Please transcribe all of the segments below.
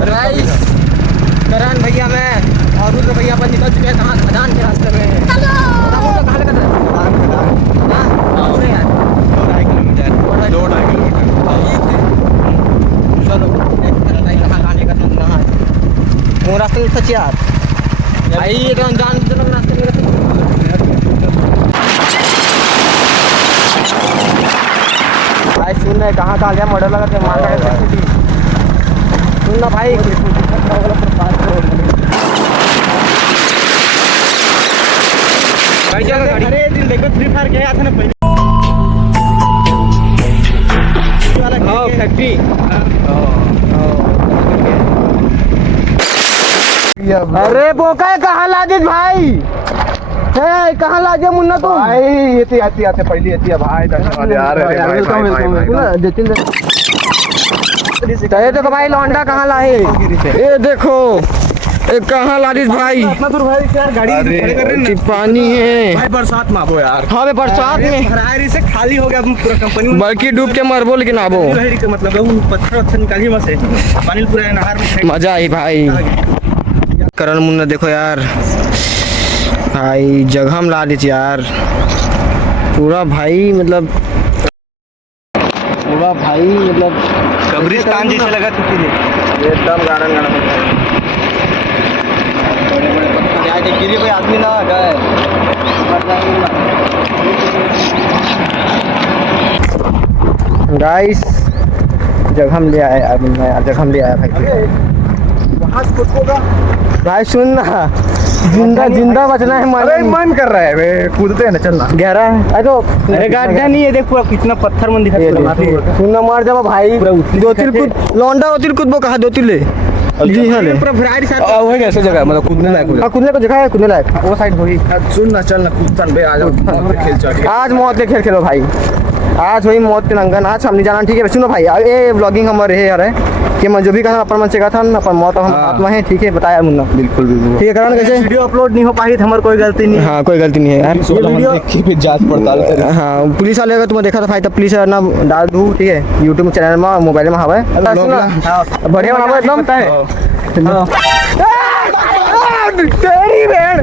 Guys करण भैया मैं और दूसरे भैया पर निकल चुके हैं कहाँ खदान के रास्ते में। चलो कहाँ लगा था यार 2.5 किलोमीटर चलो कहाँ आने का वो रास्ते में सच यार भाई ये तो अनजान रास्ते में भाई सुन रहे कहाँ कहाँ गया मॉडल लगा के मार रहे सुन ना भाई अरे दिन देखो फ्री फायर गया था ना पहले फैक्ट्री अरे बोका कहाँ लाजे भाई है कहाँ लाजे मुन्ना तुम भाई आती पहली आती है भाई दर्शन वाले आ रहे हैं भाई देखो भाई लौंडा कहाँ लाए ये देखो कहाँ लादिस भाई इतना दूर भाई यार गाड़ी खड़े कर रहे हैं पानी है भाई बरसात में आबो यार हाँ बे बरसात में फरारी से खाली हो गया पूरा कंपनी में बल्कि डूब के मरबो लेकिन आबो मतलब पत्थर निकालिए वहाँ से पानी पूरा नहर में मजा आई भाई करण मुन्ना देखो यार भाई जगह हम ला दीजिए यार पूरा भाई मतलब कब्रिस्तान जैसे लगा एकदम गाना गिरी कोई आदमी ना गए गाइस जगह हम ले आए जगह हम ले आया भाई वहाँ से कुछ होगा भाई सुन ना जिंदा बचना है मन कर रहा है कूदते हैं ना चलना गहरा है अरे गड्ढा नहीं है देखो कितना पत्थर मन दिखा सुन ना मार जाओ भाई दो तिल कूद लौंडा होतिल कूद कहा दो तिल जी हाँ ले वही कैसे जगह मतलब कूदने लायक कूदने को जगह है कूदने लायक वो साइड वही सुन ना चल ना कूदतन बे आ जाओ खेल चल आज मौत के खेल खेलो भाई आज वही मौत के नंगन आज हम नहीं जाना ठीक है सुनो भाई ये ब्लॉगिंग हमारे है यार कि मैं जो भी कहा अपन मन से कहा था अपन मौत हम आत्मा है ठीक है बताया मुन्ना बिल्कुल ठीक है कारण कैसे वीडियो अपलोड नहीं हो पाई तो हमारी कोई गलती नहीं हाँ कोई गलती नहीं है यार वीडियो फिर जांच पड़ताल करें हाँ पुलिस वाले अगर तुम्हें देखा था भाई तब पुलिस ना डाल दूँ ठीक है यूट्यूब चैनल में मोबाइल में हवा है बढ़िया बनाओ एकदम तेरी बहन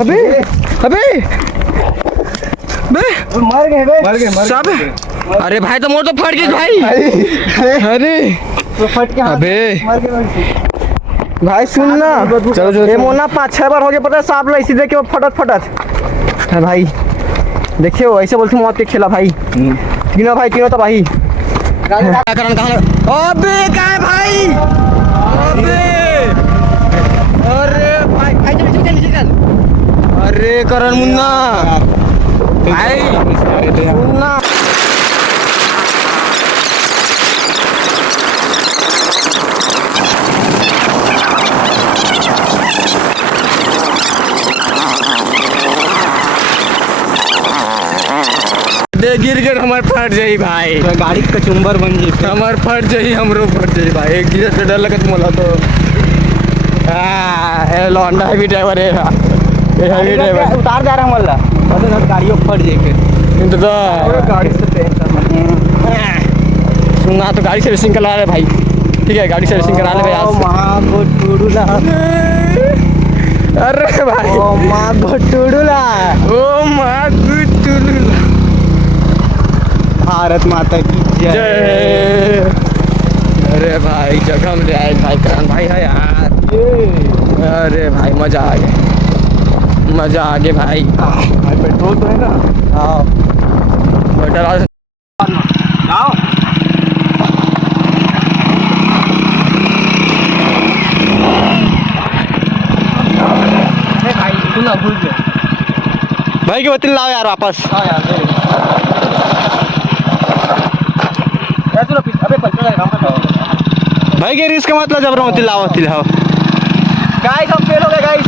अबे अबे मर गए सब अरे भाई तो मोर तो फट गई भाई अरे तो फट के अबे मर गए भाई सुन ना चलो ये मोना 5-6 बार हो गया पता है सांप ला इसी देखिए फटत है भाई देखिए ऐसे बोलते मौत के खेला भाई तीनों तो भाई अबे क्या है भाई अबे अरे भाई चल अरे करण मुन्ना भाई सुनना गिर गए हमारे फट जाई भाई गाड़ी कचुम्बर बन जी हमारे फट जाई हमरो फट जाई भाई एक गिर से डर लगत मोला तो लौंडा है भी ड्राइवर है हेवी ड्राइवर उतार जा रहा हूँ मल्ला मतलब गाड़ियों फट जाए फिर तो गाड़ी से सुनना तो गाड़ी सर्विसिंग करा रहे भाई ठीक है गाड़ी सर्विसिंग करा ले भाई अरे भाई ओ माँ घोटुड़ुला भारत माता की जय अरे भाई जगह में ले आए भाई करण भाई है यार अरे भाई मजा आ गया भाई पेट्रोल तो है ना हाँ पेट्रोल आओ भूल गया भाई की बोतल लाओ यार वापस हाँ यार अबे भाई के रिस्क मतलब जब रहा लाओ गाइस हम फेल हो गए गाइस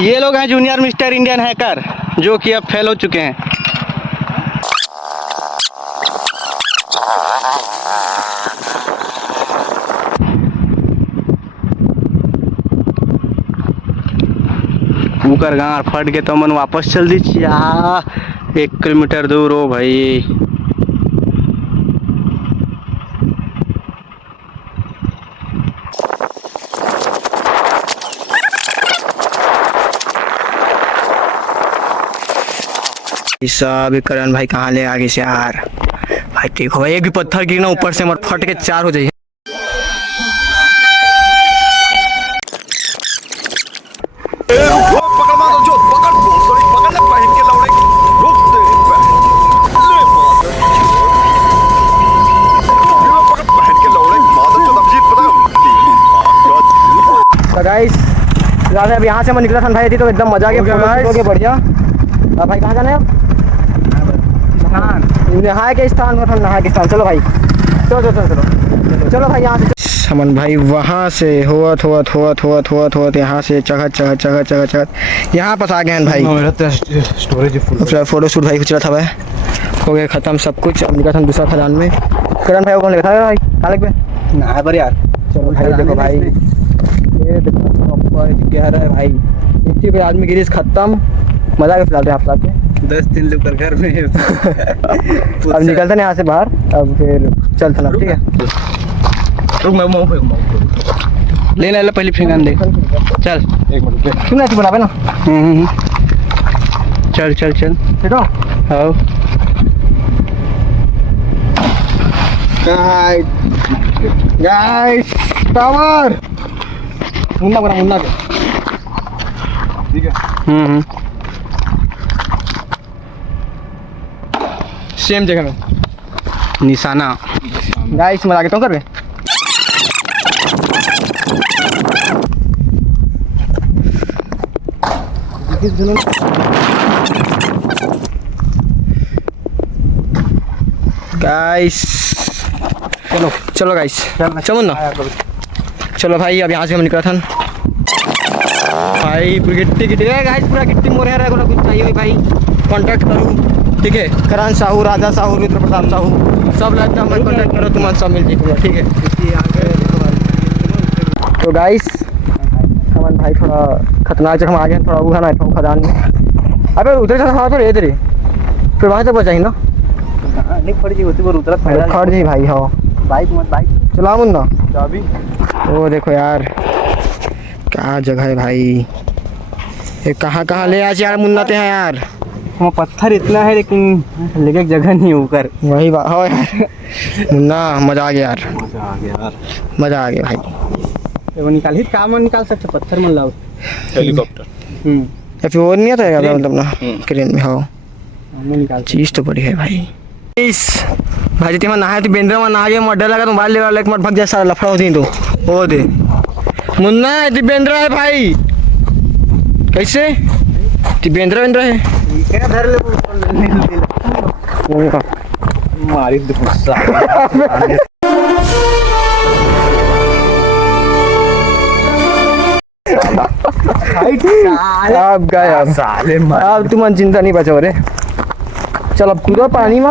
ये लोग हैं जूनियर मिस्टर इंडियन हैकर जो कि अब फेल हो चुके हैं। कुकर गाँव फट गए तो मन वापस चल दीजिए 1 किलोमीटर दूर हो भाई। साहब करण भाई कहाँ ले आगे से यार। भाई देखो भाई, एक भी पत्थर गिरना ऊपर से मत फट के 4 हो जाइए। गाइस अब यहाँ से मैं निकला था भाई थी तो एकदम मजा आ गया, बढ़िया। अब भाई कहाँ जाना है? नहाए के स्थान में, नहाए के स्थान। चलो भाई, चलो चलो चलो चलो चलो भाई यहाँ से। समन भाई वहाँ से होत यहाँ से चढ़त यहाँ पास आ गए हैं भाई। Storage full. फोटो शूट भाई खिंच रहा था भाई, हो गया खत्म सब कुछ। अब निकला था दूसरा खदान में। करण भाई को कौन लेगा था भाई? कहाँ लग पे ना पर यार। चलो भाई देखो भाई, ये देखो गहरा है भाई। इतनी पे आदमी गिरीश खत्म। मजा के फिलहाल आप साथ 10 दिन लोग घर में। अब निकलते हैं यहाँ से बाहर। अब फिर चलते ना, ठीक है? रुक मैं ले ले पहले फिंगन दे। चल एक मिनट क्यों नहीं बनावे ना। चल चल चल ठीक है। आओ गाइस टावर मुन्ना बना, मुन्ना के ठीक है। सेम जगह में निशाना। गाइस मजा के तो कर रहे। गाइस चलो चलो गाइस, चलो ना चलो भाई। अब यहाँ से हम निकला था भाई। गिट्टी गिट्टी गाइस, पूरा गिट्टी मोर है। कुछ चाहिए भाई कांटेक्ट करूँ, ठीक है? करण साहू, राजा साहू, रुद्र प्रताप साहू, सब लगता मैं कांटेक्ट करो, तुम्हारा सब मिल जाएगा, ठीक है? तो गाइस हमन भाई थोड़ा खतरनाक जगह में आ गए, थोड़ा वो है ना खदान में। अबे उधर से हाँ तो इधर ही, फिर वहाँ तक बचाई ना। नहीं पड़ी होती पर उतरा खड़ जी भाई। हाँ बाइक मत, बाइक चला मुन्ना। चाबी वो देखो यार क्या जगह है भाई। ये कहाँ कहाँ ले आज यार मुन्ना ते हैं यार। वहाँ पत्थर इतना है लेकिन लेके जगह नहीं ऊपर। वही बात हो यार। मुन्ना मजा आ गया यार, मजा आ गया यार, मजा आ गया भाई। वो निकाल ही काम निकाल सकते पत्थर मन लाओ। हेलीकॉप्टर या फिर वो नहीं आता है मतलब ना क्रेन में। हाँ निकाल चीज़ तो बड़ी है भाई। इस भाई जी नहाए थी बेंद्रा में नहा गए, मर डर लगा तो मोबाइल ले एक मत भाग जाए, सारा लफड़ा होती तो वो दे मुन्ना है बेंद्रा है भाई। कैसे बेंद्रा बेंद्रा है मारी गुस्सा। अब गए अब तुम चिंता नहीं बचाओ रे। चल अब कूदो पानी में।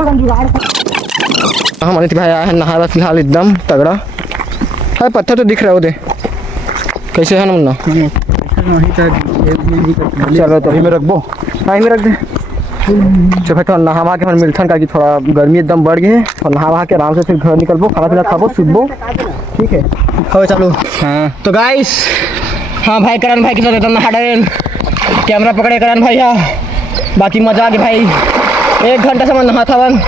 हमारे भाई आया है नहा रहा फिलहाल एकदम तगड़ा है। पत्थर तो दिख रहा है उधर, कैसे है ना मुन्ना? चलो तो में रख दो, हाँ में रख दे। चलो भाई थोड़ा नहा के मिलथन का कि थोड़ा गर्मी एकदम बढ़ गई है। और नहा के आराम से फिर घर निकलबो, खाना पीना खाबो, सुबो, ठीक है? हो चलो। हाँ तो गाइस, हाँ भाई करण भाई के साथ एकदम नहा डरे, कैमरा पकड़े करण भाई। हाँ बाकी मजा आ गया भाई, 1 घंटा से मैं नहा था वन,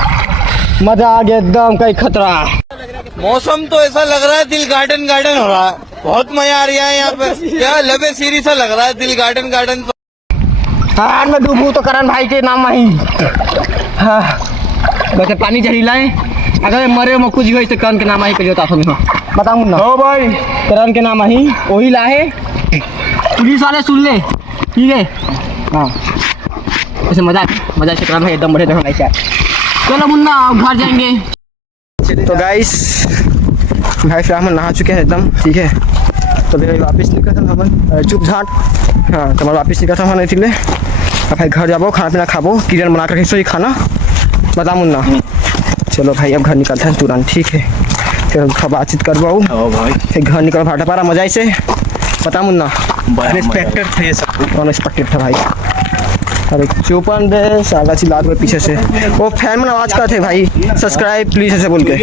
मजा आ गया एकदम, कहीं खतरा। मौसम तो ऐसा लग रहा है दिल गार्डन गार्डन हो रहा है, बहुत मजा आ रहा है यहाँ पे। क्या लबे सीरी सा लग रहा है दिल गार्डन गार्डन। हाँ मैं डूबू तो करण भाई के नाम ही। हाँ वैसे पानी जहरीला है, अगर मरे में कुछ हुई तो करण के नाम ही करियो था बताऊँ ना। ओ भाई करण के नाम ही वही लाए, पुलिस वाले सुन ले, ठीक है? हाँ ऐसे मजा से करण भाई एकदम बढ़िया जगह नहीं। चलो मुन्ना घर जाएंगे। तो गाइस भाई फिर हम नहा चुके हैं एकदम, ठीक है? तो फिर वापस निकला था हम चुप झाट। हाँ तो वापस निकला था हम नहीं थी। अब भाई घर जाबो, खाना पीना खाबो, किरण बना कर खींचो खाना, बता मुन्ना। चलो भाई अब घर निकलते हैं तुरंत, ठीक है? फिर बातचीत करवाओ भाई, फिर घर निकल फाटा पारा मजा से, बता मुन्ना। अनएक्सपेक्टेड थे सब, अनएक्सपेक्टेड था भाई। अरे चौपन रे साला चिल्लात में पीछे से वो फैन में आवाज का थे भाई सब्सक्राइब प्लीज ऐसे बोल के